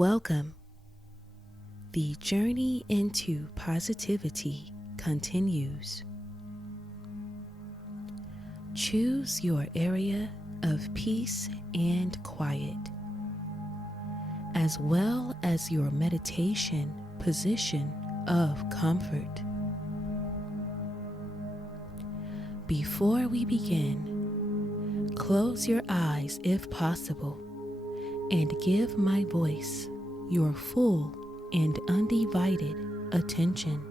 Welcome. The journey into positivity continues. Choose your area of peace and quiet, as well as your meditation position of comfort. Before we begin, close your eyes if possible and give my voice your full and undivided attention.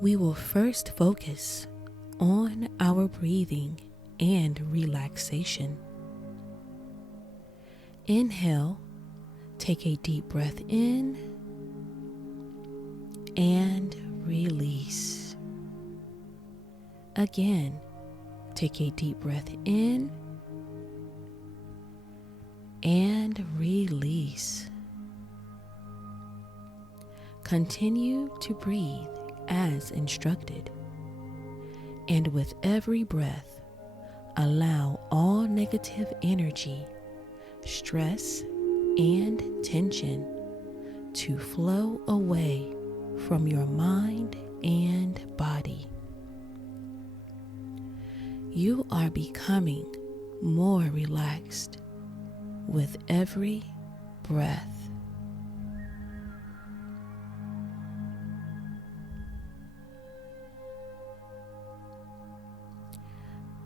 We will first focus on our breathing and relaxation. Inhale, take a deep breath in and release. Again, take a deep breath in and release. Continue to breathe as instructed, and with every breath, allow all negative energy, stress, and tension to flow away from your mind and body. You are becoming more relaxed with every breath.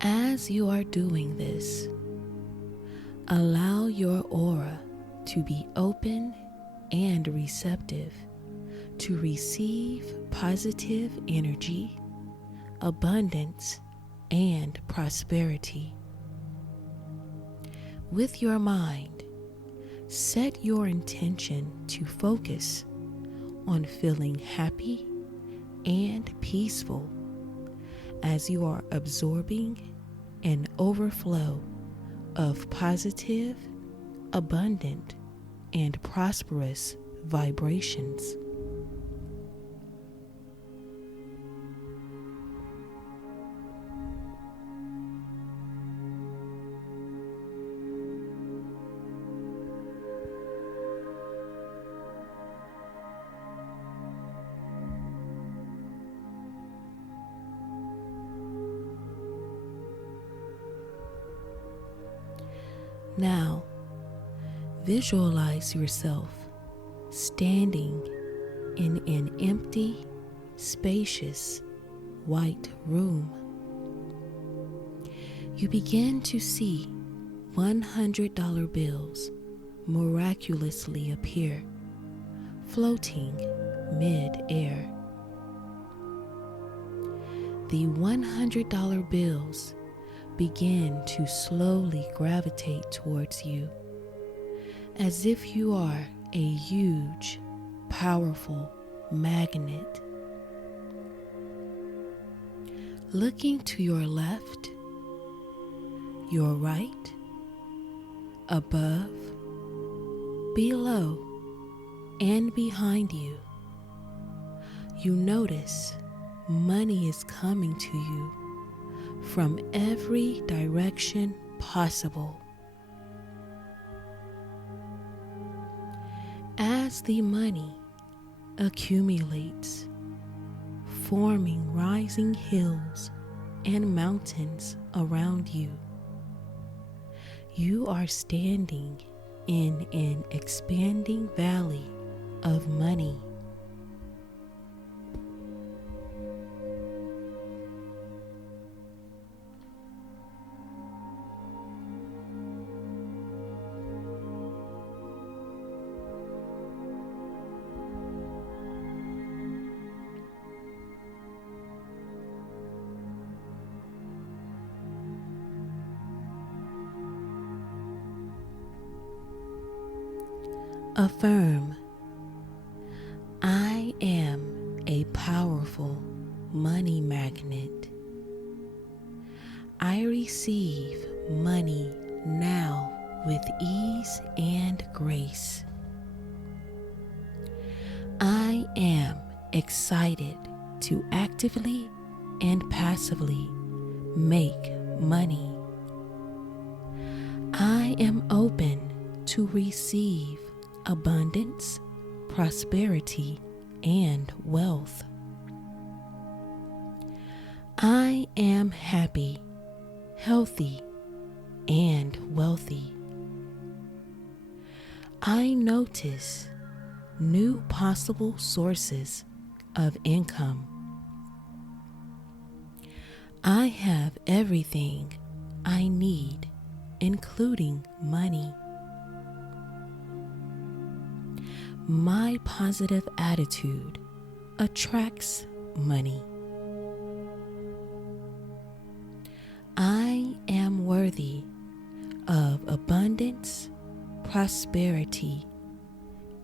As you are doing this, allow your aura to be open and receptive to receive positive energy, abundance, and prosperity. With your mind, set your intention to focus on feeling happy and peaceful as you are absorbing an overflow of positive, abundant, and prosperous vibrations. Now, visualize yourself standing in an empty, spacious, white room. You begin to see $100 bills miraculously appear, floating mid-air. The $100 bills begin to slowly gravitate towards you, as if you are a huge, powerful magnet. Looking to your left, your right, above, below, and behind you, you notice money is coming to you from every direction possible. As the money accumulates, forming rising hills and mountains around you, you are standing in an expanding valley of money. Affirm, I am a powerful money magnet. I receive money now with ease and grace. I am excited to actively and passively make money. I am open to receive abundance, prosperity, and wealth. I am happy, healthy, and wealthy. I notice new possible sources of income. I have everything I need, including money. My positive attitude attracts money. I am worthy of abundance, prosperity,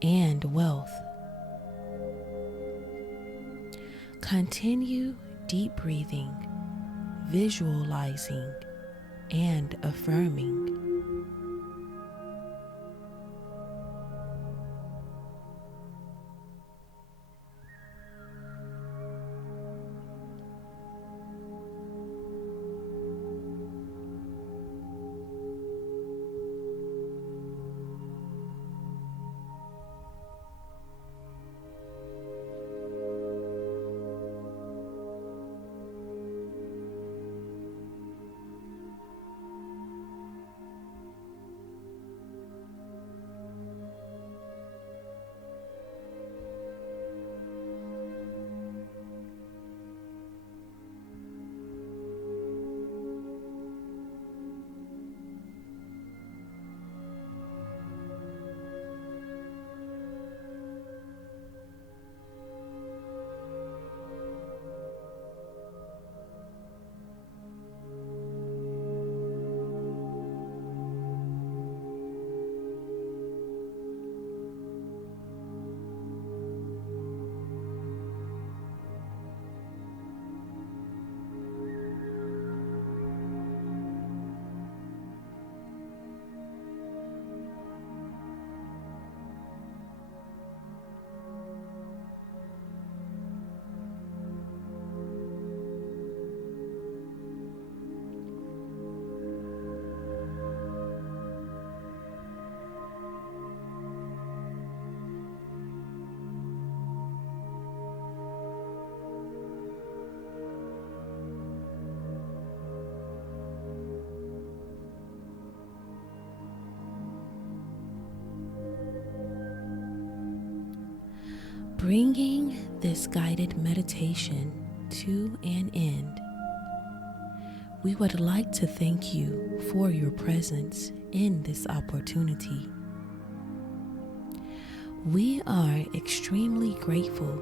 and wealth. Continue deep breathing, visualizing, and affirming. Bringing this guided meditation to an end, we would like to thank you for your presence in this opportunity. We are extremely grateful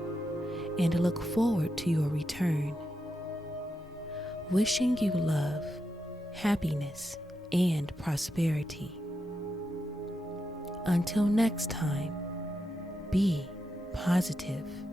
and look forward to your return. Wishing you love, happiness, and prosperity. Until next time, be positive.